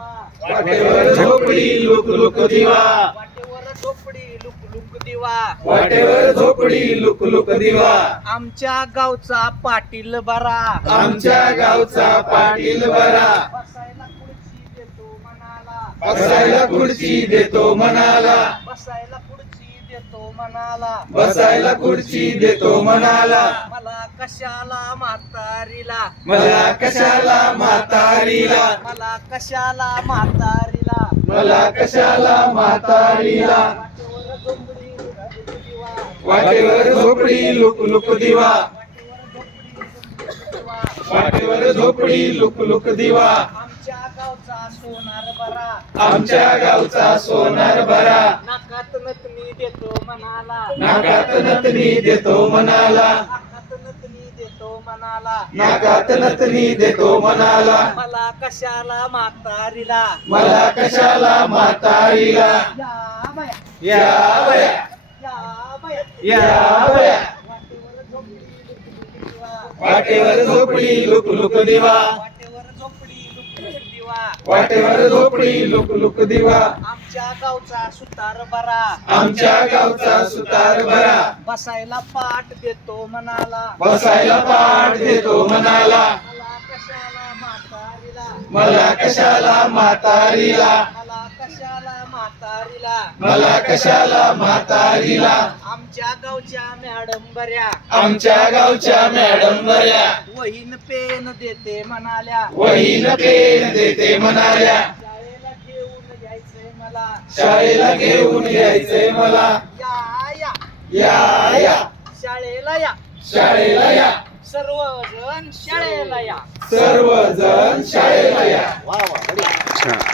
वाटेवर झोपडी look look दिवा, वाटेवर झोपडी लुक लुक दिवा, वाटेवर झोपडी लुक लुक दिवा. आमच्या गावचा पाटील बरा, आमच्या गावचा पाटील बरा, बसायला खुर्ची देतो मनाला, बसायला खुर्ची देतो मनाला, बसायला खुर्ची देतो मनाला. बसायला खुर्ची देतो मनाला. मला कशाला म्हातारीला, मला कशाला म्हातारीला, मला कशाला म्हातारीला, मला कशाला म्हातारीला. वाटेवर झोपडी लुक लुक दिवा, वाटेवर झोपडी लुक लुक दिवा, वाटेवर झोपडी लुक लुक दिवा. आमच्या गावचा सोनार बरा, आमच्या गावचा सोनार बरा, नाकात नतनी देतो मनाला, नाकात नतनी देतो मनाला, नाकात नतनी देतो मनाला. नाकात नतनी देतो मनाला. मला कशाला म्हातारीला, मला कशाला म्हातारीला. या बया, या बया, या बया, या बया. वाटेवर झोपडी लुक लुक दिवा, वाटेवर झोपडी लुक लुक दिवा, वाटेवर झोपडी लुक लुक दिवा. वाटेवर झोपडी लुक लुक दिवा. आमच्या गावचा सुतार बरा, आमच्या गावचा सुतार बरा, बसायला पाठ देतो मनाला, बसायला पाठ देतो मनाला. मला कशाला म्हातारीला, मला कशाला म्हातारीला, मला कशाला म्हातारीला. मला कशाला म्हातारीला. आमच्या गावच्या मॅडम बऱ्या, आमच्या गावच्या मॅडम बऱ्या, वहीन पेन देते म्हणाल्या, वहीन पेन देते म्हणाल्या. शाळेला घेऊन यायचंय मला, शाळेला घेऊन यायचंय मला. या या या या, शाळेला या, शाळेला या, सर्वजण शाळेला या. सर्वजण शाळेला या. वा वा.